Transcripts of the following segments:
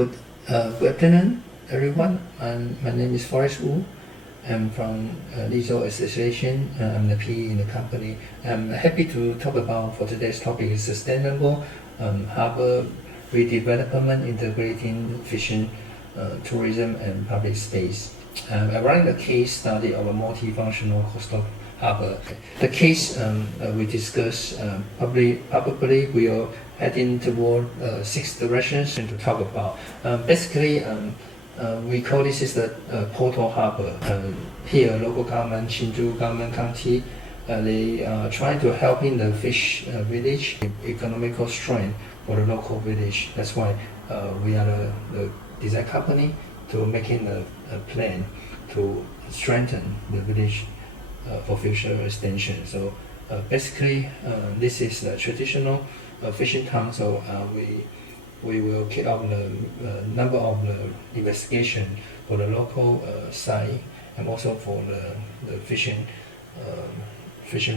Good afternoon, everyone. My name is Forrest Wu. I'm from Legal Association. I'm the PE in the company. I'm happy to talk about for today's topic is sustainable harbour redevelopment, integrating fishing, tourism, and public space. I run a case study of a multifunctional coastal harbour. The case we discuss probably we are heading toward 6 directions to talk about. Basically, we call this is the portal harbour. Here, local government, Hsinchu government county, they are trying to help in the fish village, economical strength for the local village. That's why we are the design company to making a plan to strengthen the village for future extension. So basically, this is the traditional fishing town. So we will kick off the number of the investigation for the local site and also for the fishing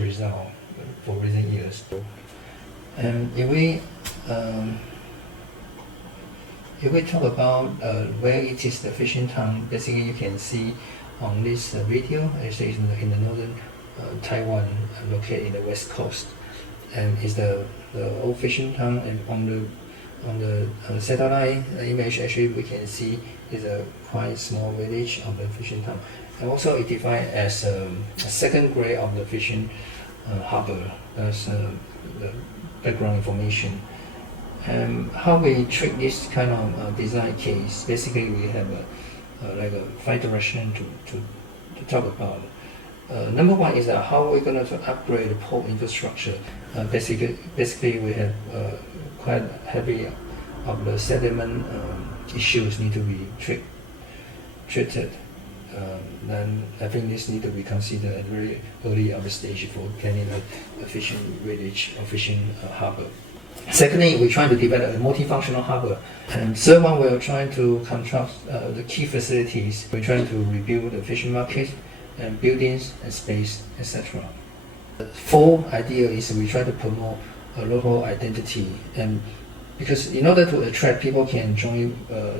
result for recent years. And if we talk about where it is the fishing town, basically you can see on this video, it is in the northern Taiwan, located in the west coast, and is the old fishing town. And on the satellite image, actually we can see is a quite small village of the fishing town, and also it defined as a second grade of the fishing harbor. That's the background information. How we treat this kind of design case, basically we have like a 5 directions to talk about. Number one is how we're going to upgrade the port infrastructure. Basically we have quite heavy of the sediment issues need to be treated. Then I think this need to be considered at very early of the stage for planning a fishing village or fishing harbor. Secondly, we're trying to develop a multifunctional harbor. And third one, we're trying to construct the key facilities. We're trying to rebuild the fishing market and buildings and space, etc. The fourth idea is we try to promote a local identity, and because in order to attract people can join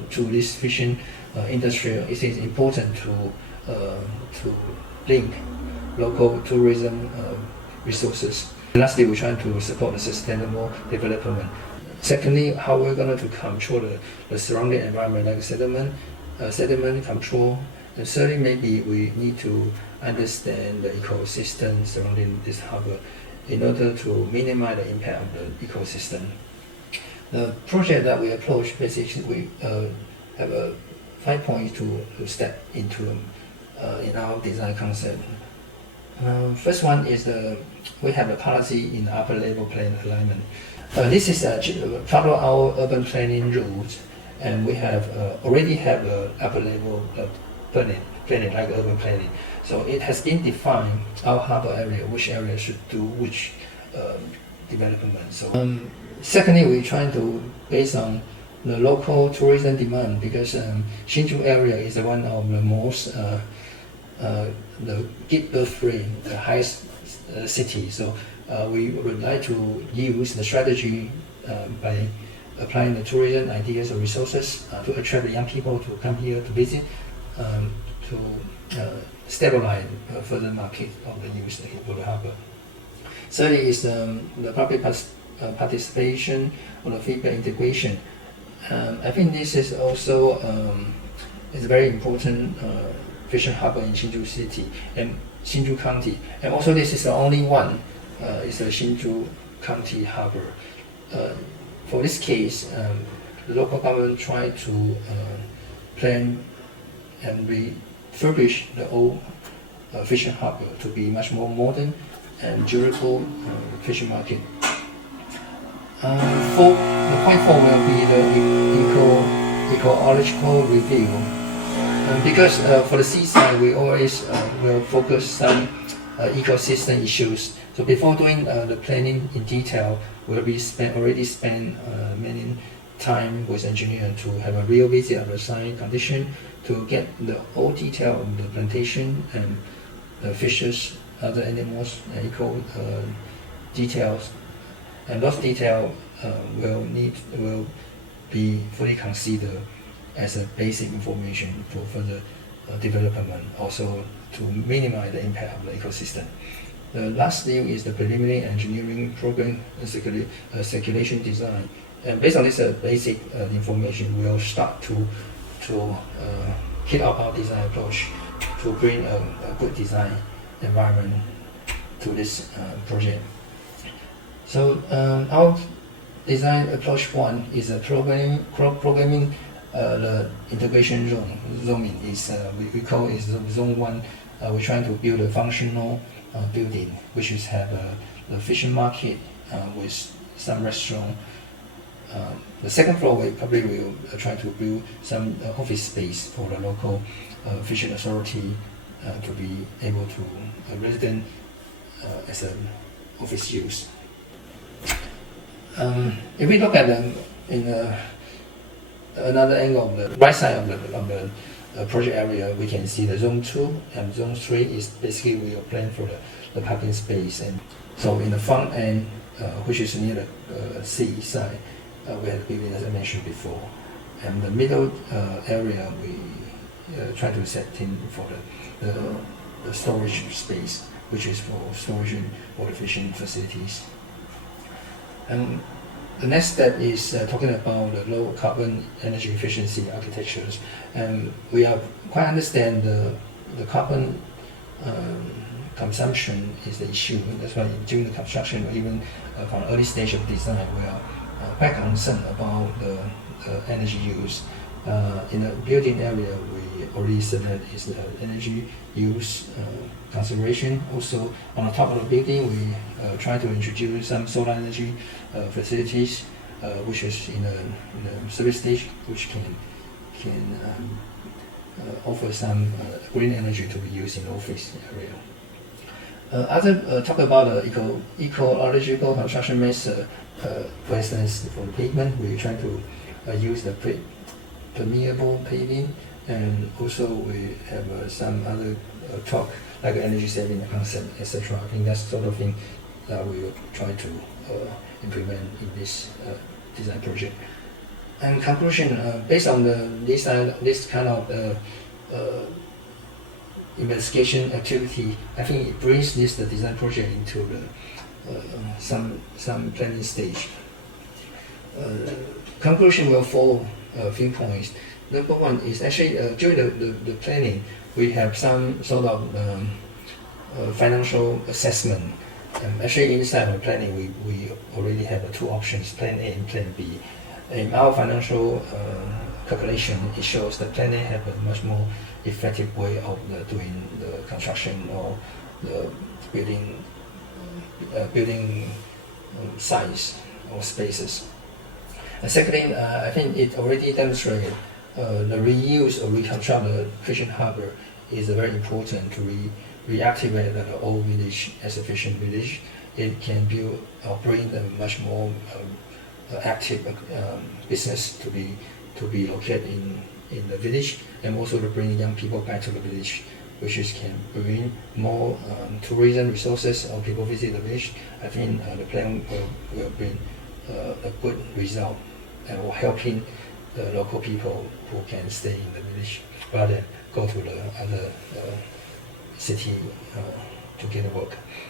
to this fishing industry, it is important to link local tourism resources. Lastly, we're trying to support the sustainable development. Secondly, how we're going to control the surrounding environment, like sediment control. And thirdly, maybe we need to understand the ecosystem surrounding this harbor in order to minimize the impact of the ecosystem. The project that we approach, basically we have 5 points to step into in our design concept. First one is we have a policy in upper level plan alignment. This is follow our urban planning rules, and we have already have upper level planning like urban planning. So it has been defined our harbor area, which area should do which development. So secondly, we're trying to based on the local tourism demand, because Hsinchu area is one of the most the give birth rate, the highest city. So we would like to use the strategy by applying the tourism ideas or resources to attract the young people to come here to visit, to stabilize further market of the use for the harbor. Thirdly is the public participation or the feedback integration. I think this is also is very important fishing harbor in Hsinchu City and Hsinchu County, and also this is the only one is the Hsinchu County Harbor. For this case, the local government tried to plan and refurbish the old fishing harbor to be much more modern and durable fishing market. The point 4 will be the ecological review. Because for the seaside, we always will focus on ecosystem issues. So before doing the planning in detail, already spent many time with engineer to have a real visit of the site condition to get the all detail of the plantation and the fishes, other animals, eco details, and those details will be fully considered as a basic information for further development, also to minimize the impact of the ecosystem. The last view is the preliminary engineering program circulation design. And based on this basic information, we'll start to hit up our design approach to bring a good design environment to this project. So our design approach one is programming the integration zone. Zoning is we call it zone one. We're trying to build a functional building, which is have a fishing market with some restaurant. The second floor we probably will try to build some office space for the local fishing authority to be able to resident as an office use. If we look at another angle of the right side of the project area, we can see the zone 2 and zone 3 is basically we are planning for the parking space. And so in the front end, which is near the sea side, we have the building as I mentioned before. And the middle area, we try to set in for the storage space, which is for storage for the fishing facilities. And the next step is talking about the low carbon energy efficiency architectures. And we have quite understand the carbon consumption is the issue. That's why during the construction, or even from early stage of design, we are quite concerned about the energy use. In the building area, we already said that is the energy use consideration. Also, on the top of the building, we try to introduce some solar energy facilities, which is in a service stage, which can offer some green energy to be used in the office area. Other talk about ecological construction method. For instance, for the pavement, we try to use the permeable paving, and also we have some other talk like energy saving concept, etc. I think that's sort of thing that we will try to implement in this design project. And conclusion, based on this kind of investigation activity, I think it brings the design project into some planning stage. Conclusion will follow a few points. Number one is actually during the planning, we have some sort of financial assessment. Actually, inside the planning, we already have two options, Plan A and Plan B. In our financial calculation, it shows that Plan A have a much more effective way of doing the construction or the building size or spaces. And secondly, I think it already demonstrated the reuse or reconstruct the fishing harbour is very important to reactivate the old village as a fishing village. It can build or bring a much more active business to be located in the village, and also to bring young people back to the village, which can bring more tourism resources or people visit the village. I think the plan will bring a good result and will helping the local people who can stay in the village rather than go to the other city to get work.